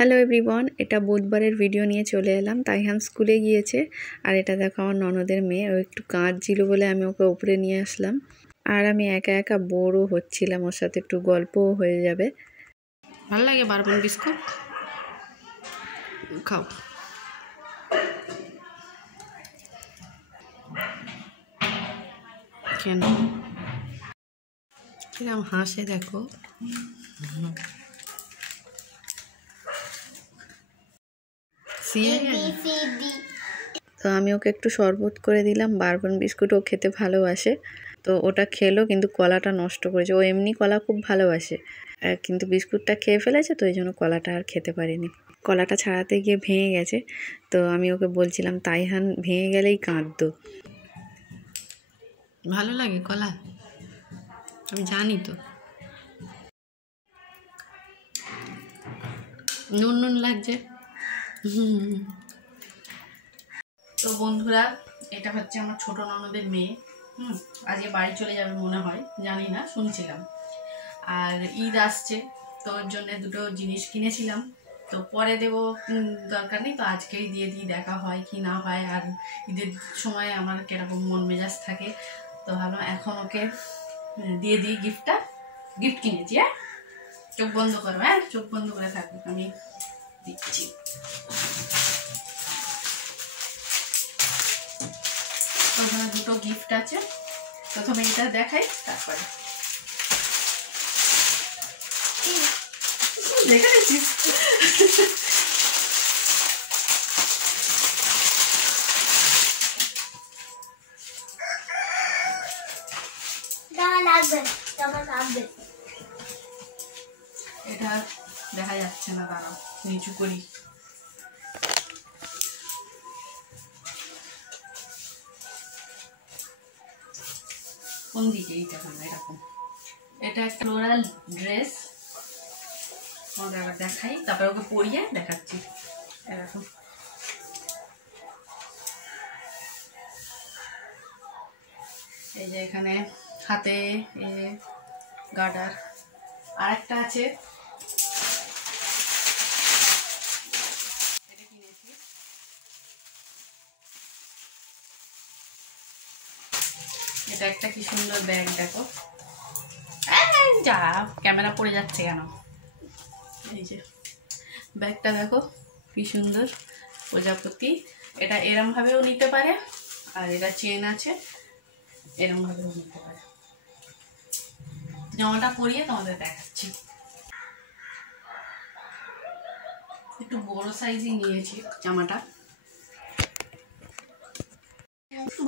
Hello everyone, এটা বুধবারের video নিয়ে চলে এলাম। তাইহান স্কুলে গিয়েছে আর এটা দেখো আমার ননদের মেয়ে, ও একটু কাঁদছিল বলে আমি ওকে উপরে নিয়ে আসলাম। আর আমি একা একা বোরও হচ্ছিলাম, ওর সাথে একটু গল্পও হয়ে যাবে। ভালো লাগে বারবন বিস্কুট খাও। কেন কিরম হাসে দেখো। তো আমি ওকে একটু শরবত করে দিলাম। বারবন বিস্কুট ও খেতে ভালোবাসে, তো ওটা খেলো কিন্তু কলাটা নষ্ট করেছে। ও এমনি কলা খুব ভালোবাসে, কিন্তু বিস্কুটটা খেয়ে ফেলেছে, তো এই জন্য কলাটা আর খেতে পারিনি। কলাটা ছাড়াতে গিয়ে ভেঙে গেছে, তো আমি ওকে বলছিলাম তাইহান ভেঙে গেলেই কাঁদতো। ভালো লাগে কলা, আমি জানি তো। নুন নুন লাগছে। তো বন্ধুরা, এটা হচ্ছে আমার ছোট ননদের মেয়ে। আজকে বাড়ি চলে যাবে মনে হয়, জানি না, শুনছিলাম। আর ঈদ আসছে, তো ওর জন্য দুটো জিনিস কিনেছিলাম, তো পরে দেবো, দরকার নেই, তো আজকেই দিয়ে দিই, দেখা হয় কি না হয়। আর ঈদের সময় আমার কিরকম মন মেজাজ থাকে, তো ভালো এখন ওকে দিয়ে দিই গিফটটা। গিফট কিনেছি। হ্যাঁ, চোখ বন্ধ করো, হ্যাঁ চোখ বন্ধ করে থাকবে, আমি দিচ্ছি। ওখানে দুটো গিফট আছে, প্রথমে এটা দেখাই, তারপরে দেখে নিচ্ছিস। এটা দেখা যাচ্ছে না, দাঁড়াও নিচু করি। কোন দিকে? এইটা এরকম। এটা একটা ফ্লোরাল ড্রেস, তোমাকে আবার দেখাই, তারপরে ওকে পরিয়ে দেখাচ্ছি। এরকম এই যে এখানে হাতে গার্ডার, আর একটা আছে, এটা কিনেছি। এটা একটা কি সুন্দর ব্যাগ, দেখো। যা ক্যামেরা পড়ে যাচ্ছে কেন? এই যে ব্যাগটা দেখো কি সুন্দর, প্রজাপতি। এটা এরম ভাবেও নিতে পারে, আর এটা চেন আছে, এরম ভাবেও নিতে পারে। জামাটা পরিয়ে তোমাদের দেখাচ্ছি। একটু বড় সাইজই নিয়েছি জামাটা।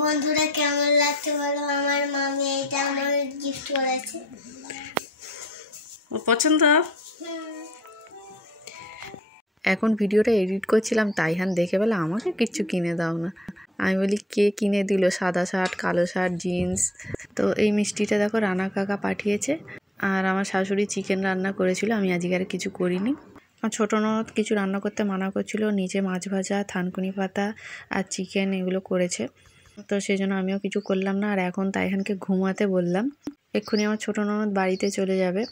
বন্ধুরা কেমন লাগছে বলো? আমার মামি এটা আমার গিফট করেছে। ও পছন্দ। এখন ভিডিওটা এডিট করছিলাম, তাইহান দেখে বলে আমাকে কিচ্ছু কিনে দাও না। আমি বলি কে কিনে দিল? সাদা শার্ট, কালো শার্ট, জিন্স। তো এই মিষ্টিটা দেখো রানা কাকা পাঠিয়েছে। আর আমার শাশুড়ি চিকেন রান্না করেছিল, আমি আজকে আর কিছু করিনি। আমার ছোটো ননদ কিছু রান্না করতে মানা করছিল, নিচে মাছ ভাজা, থানকুনি পাতা আর চিকেন এগুলো করেছে, তো সেই জন্য আমিও কিছু করলাম না। আর এখন তাইহানকে ঘুমাতে বললাম, এক্ষুনি আমার ছোটো ননদ বাড়িতে চলে যাবে,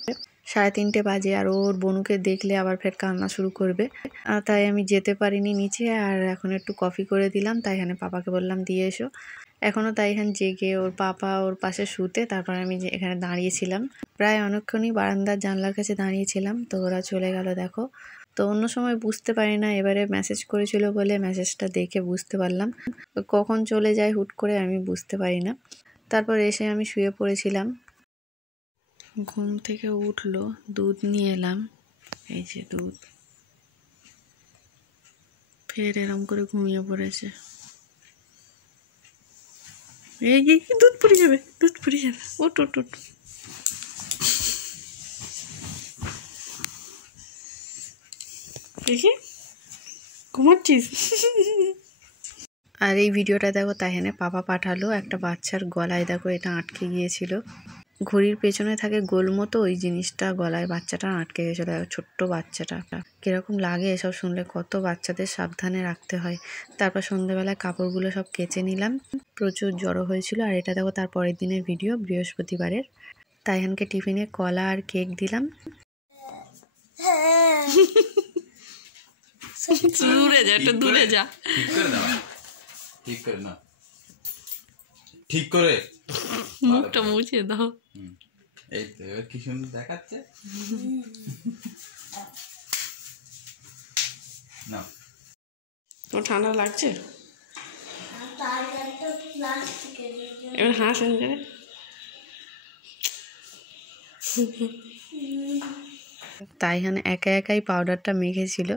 3:30 বাজে। আর ওর বনুকে দেখলে আবার ফের কান্না শুরু করবে, তাই আমি যেতে পারিনি নিচে। আর এখন একটু কফি করে দিলাম, তাইহানে পাপাকে বললাম দিয়ে এসো। এখনও তাইহান জেগে, ওর পাপা ওর পাশে শুতে, তারপর আমি এখানে দাঁড়িয়েছিলাম, প্রায় অনেকক্ষণই বারান্দার জানলার কাছে দাঁড়িয়েছিলাম। তো ওরা চলে গেল দেখো। তো অন্য সময় বুঝতে পারি না, এবারে মেসেজ করেছিল বলে মেসেজটা দেখে বুঝতে পারলাম। কখন চলে যায় হুট করে আমি বুঝতে পারি না। তারপর এসে আমি শুয়ে পড়েছিলাম, ঘুম থেকে উঠলো, দুধ নিয়ে এলাম, এই যে দুধ, ফের এরম করে ঘুমিয়ে পড়েছে। এই দুধ পড়ে যাবে, দুধ পড়ে যাবে, ওট ওট ওট। দেখি ঘুমাচ্ছিস। আর এই ভিডিওটা দেখো তাইহানে পাপা পাঠালো, একটা বাচ্চার গলায় দেখো এটা আটকে গিয়েছিল, ঘড়ির পেছনে থাকে গোল মতো, ওই জিনিসটা গলায় বাচ্চাটা আটকে গেছিল। ছোট্ট বাচ্চাটা কিরকম লাগে এসব শুনলে, কত বাচ্চাদের সাবধানে রাখতে হয়। তারপর সন্ধ্যেবেলায় কাপড়গুলো সব কেচে নিলাম, প্রচুর জড়ো হয়েছিল। আর এটা দেখো তার পরের দিনের ভিডিও, বৃহস্পতিবারের। তাইহানকে টিফিনে কলা আর কেক দিলাম। দূরে যা, একটু দূরে যা। ঠিক করে দাও, ঠিক করে না, ঠিক করে মুখটা মুছে দাও। এই তো এবার কি সুন্দর দেখাচ্ছে না। তোমার ঠান্ডা লাগছে? তাহলে তো প্লাস্টিকের এবার হাঁস করে। তাইহান একা একাই পাউডারটা মেখেছিল।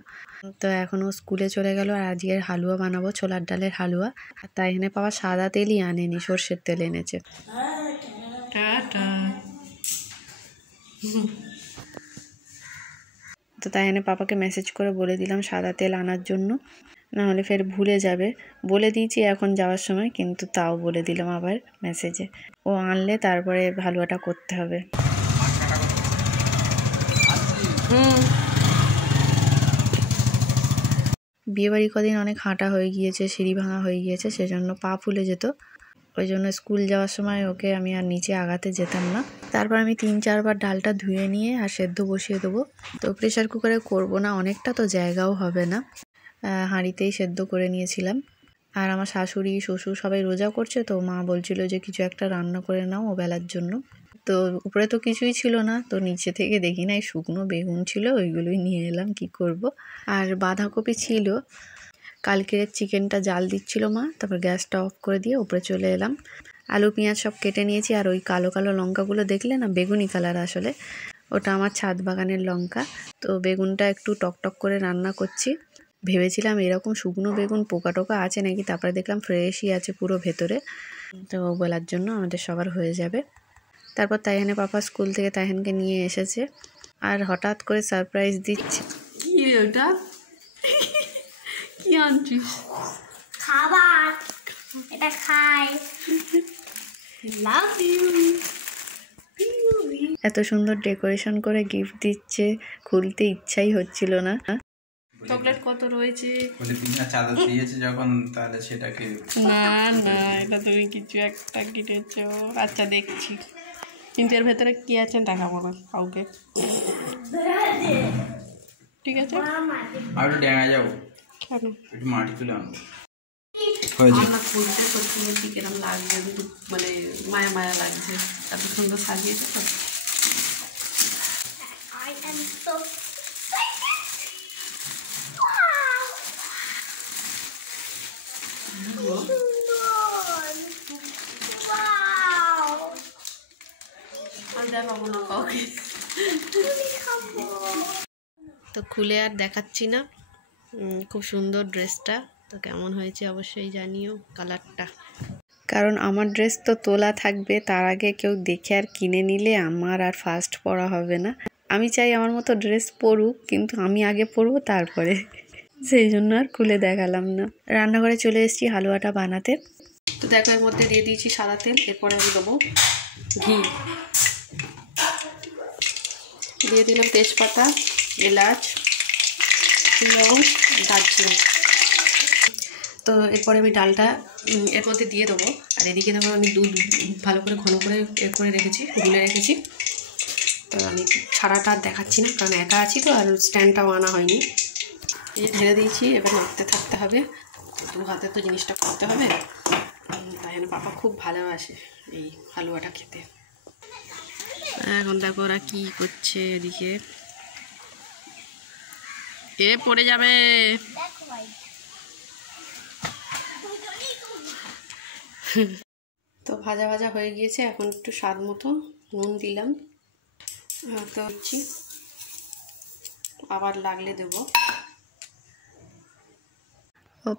তো এখন ও স্কুলে চলে গেল, আর আজকের হালুয়া বানাবো, ছোলার ডালের হালুয়া। আর তাইহানে পাওয়া সাদা তেলই আনেনি, সর্ষের তেল এনেছে। টাটা। তো তাইহানে পাপাকে মেসেজ করে বলে দিলাম সাদা তেল আনার জন্য, নাহলে ফের ভুলে যাবে। বলে দিয়েছি এখন যাওয়ার সময়, কিন্তু তাও বলে দিলাম আবার মেসেজে। ও আনলে তারপরে হালুয়াটা করতে হবে। বিয়েবাড়ি কদিন অনেক হাঁটা হয়ে গিয়েছে, সিঁড়ি ভাঙা হয়ে গিয়েছে, সেজন্য পা ফুলে যেত। ওই জন্য স্কুল যাওয়ার সময় ওকে আমি আর নিচে আগাতে যেতাম না। তারপর আমি 3-4 বার ডালটা ধুয়ে নিয়ে আর সেদ্ধ বসিয়ে দেবো। তো প্রেশার কুকারে করবো না, অনেকটা তো জায়গাও হবে না, হাঁড়িতেই সেদ্ধ করে নিয়েছিলাম। আর আমার শাশুড়ি শ্বশুর সবাই রোজা করছে, তো মা বলছিল যে কিছু একটা রান্না করে নাও ও বেলার জন্য। তো উপরে তো কিছুই ছিল না, তো নিচে থেকে দেখি না এই শুকনো বেগুন ছিল, ওইগুলোই নিয়ে এলাম, কি করব। আর বাঁধাকপি ছিল, কালকের চিকেনটা জাল দিচ্ছিল মা, তারপর গ্যাসটা অফ করে দিয়ে উপরে চলে এলাম। আলু পেঁয়াজ সব কেটে নিয়েছি। আর ওই কালো কালো লঙ্কাগুলো দেখলে না, বেগুনি কালার আসলে, ওটা আমার ছাদ বাগানের লঙ্কা। তো বেগুনটা একটু টকটক করে রান্না করছি। ভেবেছিলাম এরকম শুকনো বেগুন পোকা টোকা আছে নাকি, তারপরে দেখলাম ফ্রেশই আছে পুরো ভেতরে। তো বলার জন্য আমাদের সবার হয়ে যাবে। তারপর তাইহানে পাপা স্কুল থেকে তাইহানকে নিয়ে এসেছে, আর হঠাৎ করে সারপ্রাইজ দিচ্ছে। কি ওটা, কি আনছিস? খাবার, এটা খাই। Love you. এত সুন্দর ডেকোরেশন করে গিফট দিচ্ছে, খুলতে ইচ্ছাই হচ্ছিল না। চকলেট কত রয়েছে? বলে বিছানা চাদর দিয়েছে যখন, তাহলে সেটাকে না না, এটা তুমি কিছু একটা কিনেছো। আচ্ছা দেখছি, কিন্তু এর ভেতরে কি আছে দেখাবো না কাউকে, ঠিক আছে? আর একটু ডেঙা যাবো, কেন? একটু মাটি তুলে আনবো। আমরা খুলতে সত্যি বলছি কিরম লাগছে, কিন্তু মানে মায়া মায়া লাগছে, এত সুন্দর সাজিয়েছে তো। I am so দেখাবো না কাউকে, তো খুলে আর দেখাচ্ছি না। খুব সুন্দর ড্রেসটা, তো কেমন হয়েছে অবশ্যই জানিও কালারটা। কারণ আমার ড্রেস তো তোলা থাকবে, তার আগে কেউ দেখে আর কিনে নিলে আমার আর ফার্স্ট পরা হবে না। আমি চাই আমার মতো ড্রেস পরুক, কিন্তু আমি আগে পরবো তারপরে, সেই জন্য আর খুলে দেখালাম না। রান্নাঘরে চলে এসেছি হালুয়াটা বানাতে। তো দেখো এর মধ্যে দিয়ে দিয়েছি সাদা তেল, এরপরে আমি দেবো ঘি, দিয়ে দিলাম তেজপাতা, এলাচ, লং, দারচিনি। তো এরপরে আমি ডালটা এর মধ্যে দিয়ে দেবো। আর এদিকে দেখো আমি দুধ ভালো করে ঘন করে করে রেখেছি, গুলে রেখেছি। তো আমি ছাড়াটা আর দেখাচ্ছি না, কারণ একা আছি তো, আর স্ট্যান্ডটাও আনা হয়নি। এই ঢেলে দিয়েছি, এবার নাড়তে থাকতে হবে, দু হাতে তো জিনিসটা করতে হবে। তাই জন্য পাপা খুব ভালোবাসে এই হালুয়াটা খেতে। এখন দেখো ওরা কি করছে এদিকে, এ পড়ে যাবে। তো ভাজা ভাজা হয়ে গিয়েছে, এখন একটু স্বাদ মতো নুন দিলাম, তো হচ্ছি আবার লাগলে দেবো।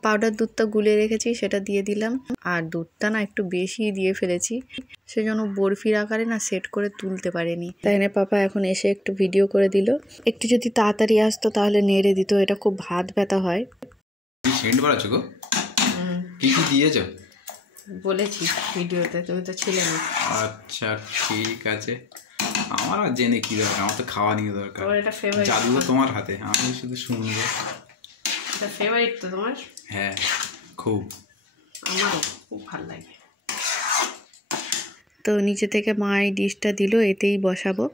পাউডার দুধটা গুলে রেখেছি, সেটা দিয়ে দিলাম। আর দুধটা না একটু বেশি দিয়ে ফেলেছি, সেজন্য বরফির আকারে না সেট করে তুলতে পারেনি। তাই না পাপা এখন এসে একটু ভিডিও করে দিল। একটু যদি তাড়াতাড়ি আসতো তাহলে নেড়ে দিত, এটা খুব ভাত ব্যথা হয়। সেন্ড বাড়াচ্ছ গো, কি কি দিয়েছ? বলেছি ভিডিওতে, তুমি তো ছিলে না। আচ্ছা ঠিক আছে, আমার আর জেনে কি দরকার, আমার তো খাওয়া নিয়ে দরকার। এটা ফেভারিট, জাদু তোমার হাতে, আমি শুধু শুনবো। এটা ফেভারিট তো তোমার? হ্যাঁ খুব, আমারও খুব ভালো লাগে। তো নিচে থেকে মা এই ডিশটা দিল, এতেই বসাবো,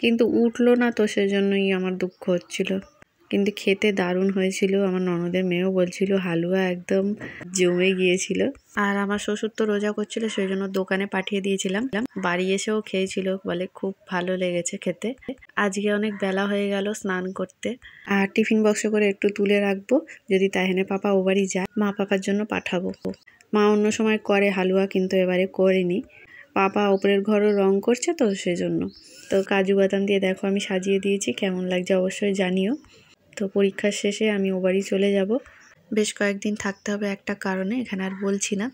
কিন্তু উঠলো না, তো সেজন্যই আমার দুঃখ হচ্ছিল। কিন্তু খেতে দারুণ হয়েছিল। আমার ননদের মেয়েও বলছিল হালুয়া একদম জমে গিয়েছিল। আর আমার শ্বশুর তো রোজা করছিল, সেই জন্য দোকানে পাঠিয়ে দিয়েছিলাম। বাড়ি এসেও খেয়েছিল, বলে খুব ভালো লেগেছে খেতে। আজকে অনেক বেলা হয়ে গেল স্নান করতে। আর টিফিন বক্সে করে একটু তুলে রাখবো, যদি তাইহানের পাপা ও বাড়ি যায় মা পাপার জন্য পাঠাবো। মা অন্য সময় করে হালুয়া, কিন্তু এবারে করেনি। পাপা ওপরের ঘরও রং করছে তো সেজন্য। তো কাজু বাদাম দিয়ে দেখো আমি সাজিয়ে দিয়েছি, কেমন লাগছে অবশ্যই জানিও। তো পরীক্ষার শেষে আমি ও বাড়ি চলে যাব, বেশ কয়েকদিন থাকতে হবে একটা কারণে, এখানে আর বলছি না।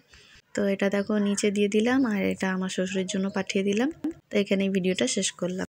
তো এটা দেখো নিচে দিয়ে দিলাম, আর এটা আমার শ্বশুরের জন্য পাঠিয়ে দিলাম। তো এখানে ভিডিওটা শেষ করলাম।